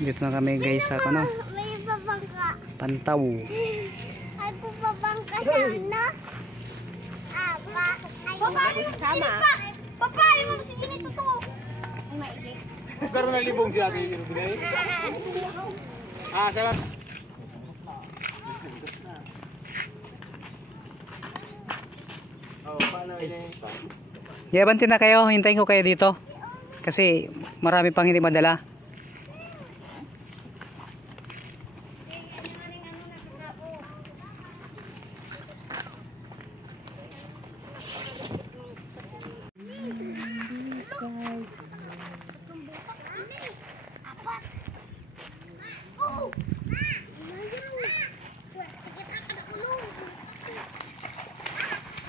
Dito na kami guys sa ano? Pantaw. Ako babangka sana. Papa, sama. Papa, yung sige nito to. Ay, maigi. Karon na libong siya kay Binay. Salamat. Yabanti na kayo, hintayin ko kayo dito. Kasi marami pang hindi madala.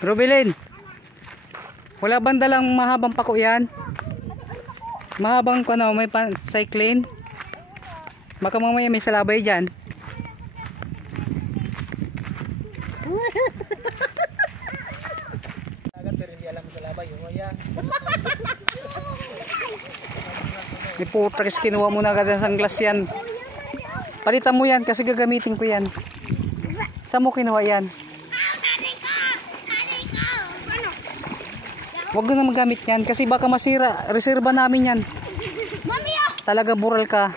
Rubilin, wala bang dalang mahabang pako yan? Mahabang ko ano, may cyclane. Baka mamaya may salabay dyan. Iputres, kinuha mo na agad ng sanglas yan. Palitan mo yan kasi gagamitin ko yan. Saan mo kinuha yan? Huwag na magamit yan kasi baka masira. Reserba namin yan. Talaga bural ka.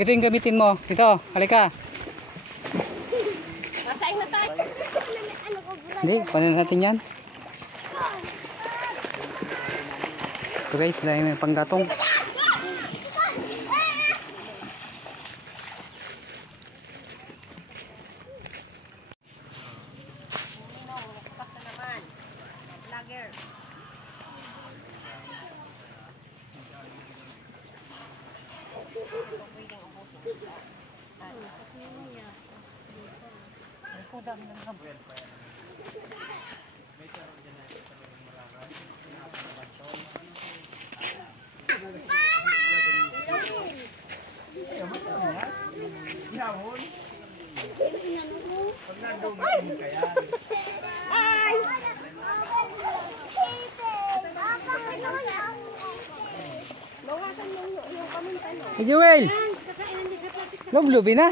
Ito yung gamitin mo. Ito, halika. Masain na tayo. Hindi, panin natin yan. Ito guys, dahil may panggatong. Hey Joel, lublubi na.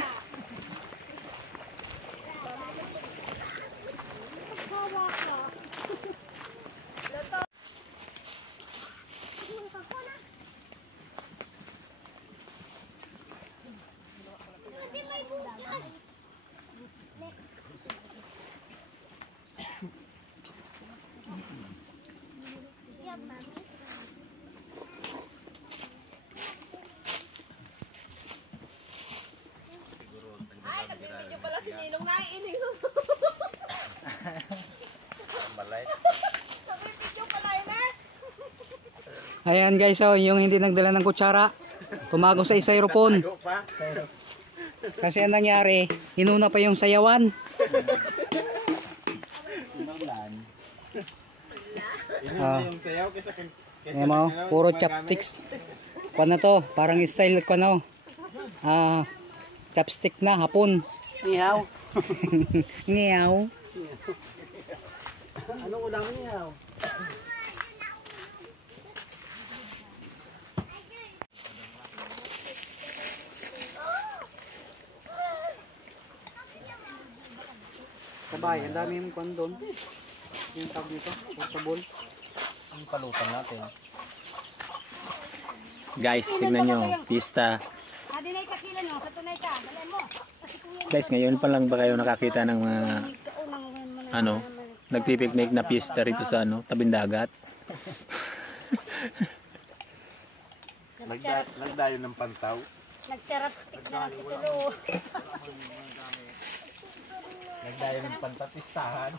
Ay, nagbibideo pala si Ninong na iinig. Nagbibideo pala yun eh. Ayan guys, oh, yung hindi nagdala ng kutsara, tumago sa styrofoam. Kasi ang nangyari, inuna pa yung sayawan. Yung sayaw kaysa Ayan mo, puro chopsticks. Kuan na to, parang style ko no. Chopstick na hapon. Nihaw. Ngiyaw. Anong ulam nihaw? Sabay, ang dami yung kuan doon. Yung tawag nito, portable. Ang palutan natin. Guys, tignan nyo, pista. Guys, ngayon pa lang ba kayo nakakita ng mga nagpipiknik na pista rito sa tabing dagat? Nagdayo ng pantaw. Nagcharap na tulo. Nagdayo ng pantapistahan.